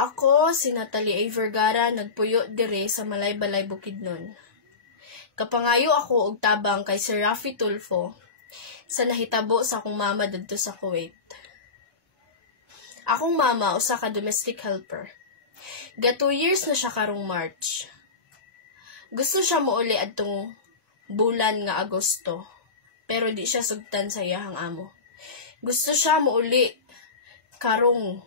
Ako, si Natalie A. Vergara, nagpuyo dire sa Malay-Balay, Bukidnon. Kapangayo ako og tabang kay Sir Rafi Tulfo sa nahitabo sa akong mama dadto sa Kuwait. Akong mama usa ka domestic helper. Ga 2 years na siya karong March. Gusto siya mouli adtong bulan nga Agosto, pero di siya sugtan sa iyahang amo. Gusto siya mouli karong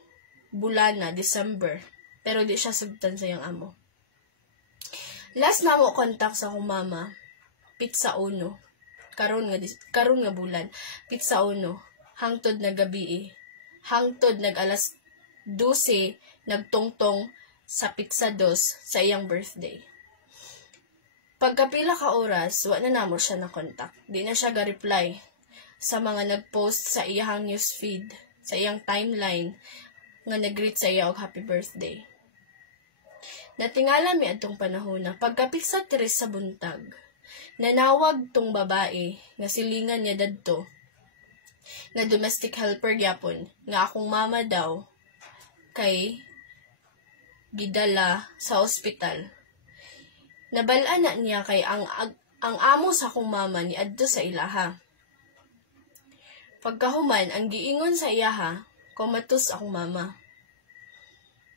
bulan na December, pero di siya sugtan sa iyang amo. Last na mo contact sa akong mama, Pizza 1. Karon nga bulan, Pizza 1, hangtod na gabi hangtod nag alas 12 nagtungtong sa Pizza 2 sa iyang birthday. Pagkapila ka oras, wa na namo siya na contact. Di na siya ga-reply sa mga nag-post sa iyang newsfeed, sa iyang timeline nga nag-greet sa iya og happy birthday. Natingala mi adtong panahon na pagkapisa 3 sa buntag, nanawag tong babae nga silingan niya dadto na domestic helper gyapon nga akong mama daw kay gidala sa ospital. Nabal-an na niya kay ang amo sa akong mama ni adto sa ilaha. Pagkahuman ang giingon sa iyaha, komatos akong mama.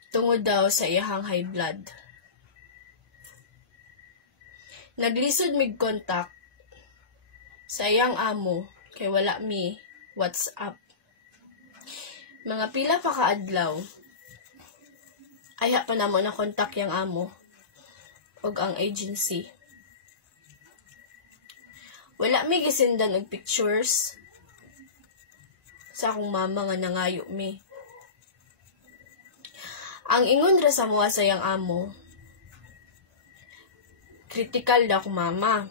Tungod daw sa iyahang high blood. Naglisod mig contact sa iyang amo kay wala mi WhatsApp. Mga pila pa kaadlaw, aya pa namo na contact yang amo og ang agency. Wala mi gisendan og pictures sa akong mama nga nangayo mi. Ang ingon ra sa mga sayang amo, critical daw ko mama,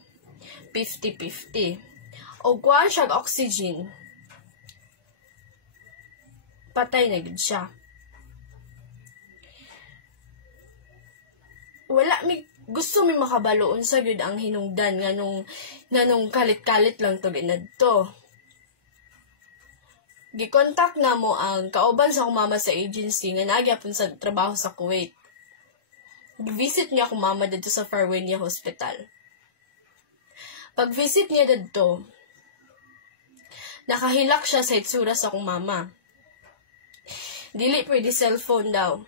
50-50. O kuhaan siya oxygen, patay na gid siya. Gusto mi makabaloon sa gid ang hinungdan nga nung kalit-kalit lang to ginadto. Gikontak na mo ang kauban sa akong mama sa agency nga nagyapon sa trabaho sa Kuwait. Visit niya akong mama dito sa Farwenia Hospital. Pag-visit niya dito, nakahilak siya sa itsura sa akong mama. Dili pwede cellphone daw.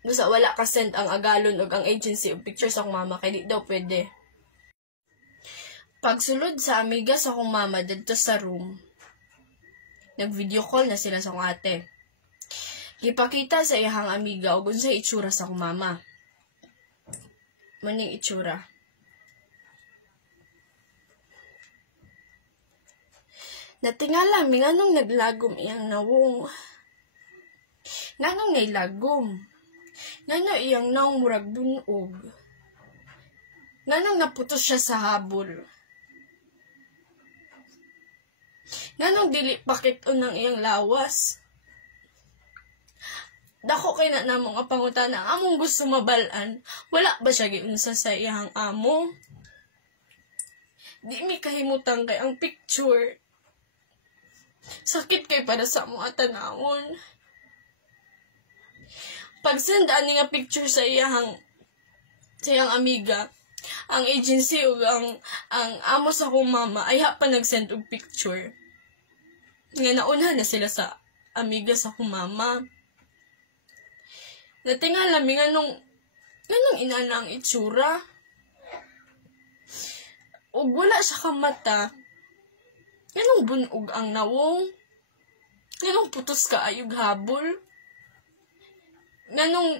Basta wala ka send ang agalon o ang agency o picture sa akong mama, kaya di daw pwede. Pagsulod sa amiga sa akong mama dito sa room, nag-video call na sila sa akong ate. Gipakita sa iyang amiga o unsa itsura sa akong mama. Maning itsura. Natingala mi nganong naglagom iyang nawong. Nganong nailagom. Ngano iyang nawong murag bunog. Nganong naputos siya sa habol. Nganong dili pakit unang iyang lawas. Dako kay na namong nga pangutana, among gusto mabalaan, wala ba siya giunsa sa iyang amo? Di mi kahimutang kay ang picture. Sakit kay para sa mga tanawon. Pagsendaan ni nga picture sa iyang amiga, ang agency o ang amo sa akong mama ay pa nag-send og picture. Nga nauna na sila sa amiga sa akong mama. Natingala mi nganong inana ang itsura. Ug wala siya ka mata. Nganong bunog ang nawong. Nganong putos ka ayog habol. Nganong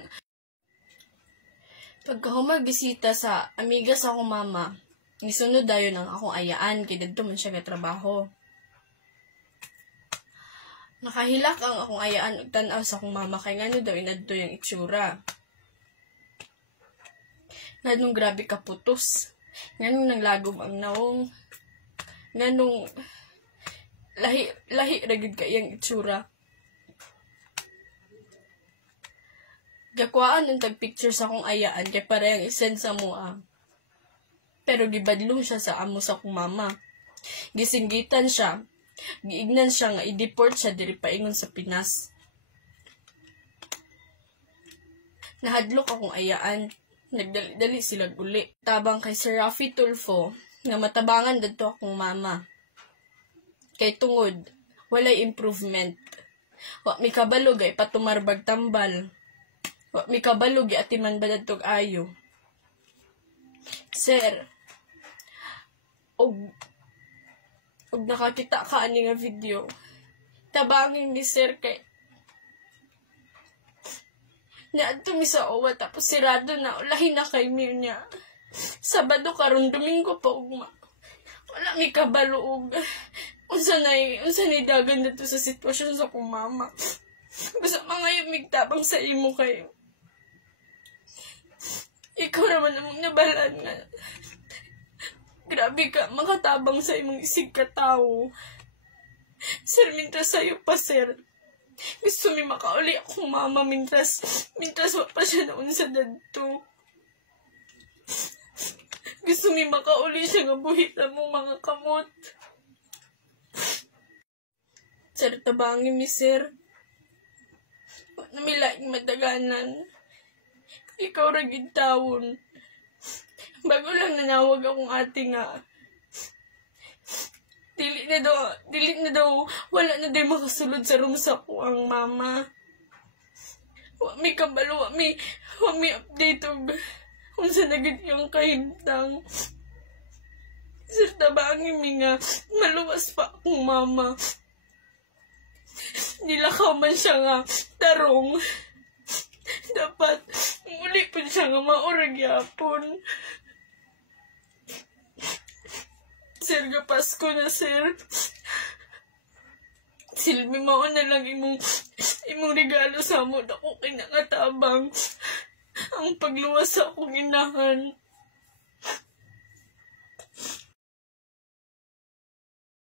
pagkahumag bisita sa amiga sa akong mama, nisunod dayon ang akong ayaan kay dadto man siya trabaho. Nakahilak ang akong ayaan ug tan-aw sa akong mama kay ngano daw inadto yung itsura. Nganong grabe ka putos. Nganong naglagom ang nawong. Nganong lahi ra gid ka iyang itsura. Gakwaan ng tag-picture sa akong ayaan kay parehang isend sa mua. Pero gibadlong siya sa amo sa akong mama. Gisinggitan siya. Giignan siya nga i-deport siya diri paingon sa Pinas. Nahadlok akong ayaan. Nagdali-dali sila uli. Tabang kay Sir Rafi Tulfo, nga matabangan dadto akong mama. Kay tungod, walay improvement. Wa mi kabalog ay patumarbag tambal. Wa mi kabalog ay atiman ba dadtog ayo. Sir, og nakakita ka ani nga video, tabangin ni Sir kay naadto mi sa owa tapos sirado na ulahin na kay mir niya. Sabado karon Domingo pa ugma. Wala mi kabalo og unsa nay dagan dito sa sitwasyon sa akong mama. Basta mga migtabang sa imo kay ikaw raman among nabalaan nga. Grabe ka, makatabang sa imong isig ka tao. Sir, mintras sa'yo pa, sir. Gusto mi makauli akong mama mintras wa pa siya noon sa dadto. Gusto mi makauli siya nga buhit among mga kamot. Sir, tabangin mi, sir. Wa na mi laing madaganan. Ikaw ra gid taon. Bago lang nanawag akong ate nga. Dili na daw, wala na daw makasulod sa room sa ko ang mama. Wa mi kabalo, wa mi update og unsa na gid yung kahimtang. Sir, tabangin mi nga, maluwas pa akong mama. Nilakaw man siya nga, tarong. Dapat, muli po siya nga maurag yapon. Sir, Pasko na, sir. Silbi mao na lang imong regalo sa mo. Dako kay nangatabang ang pagluwas sa akong inahan.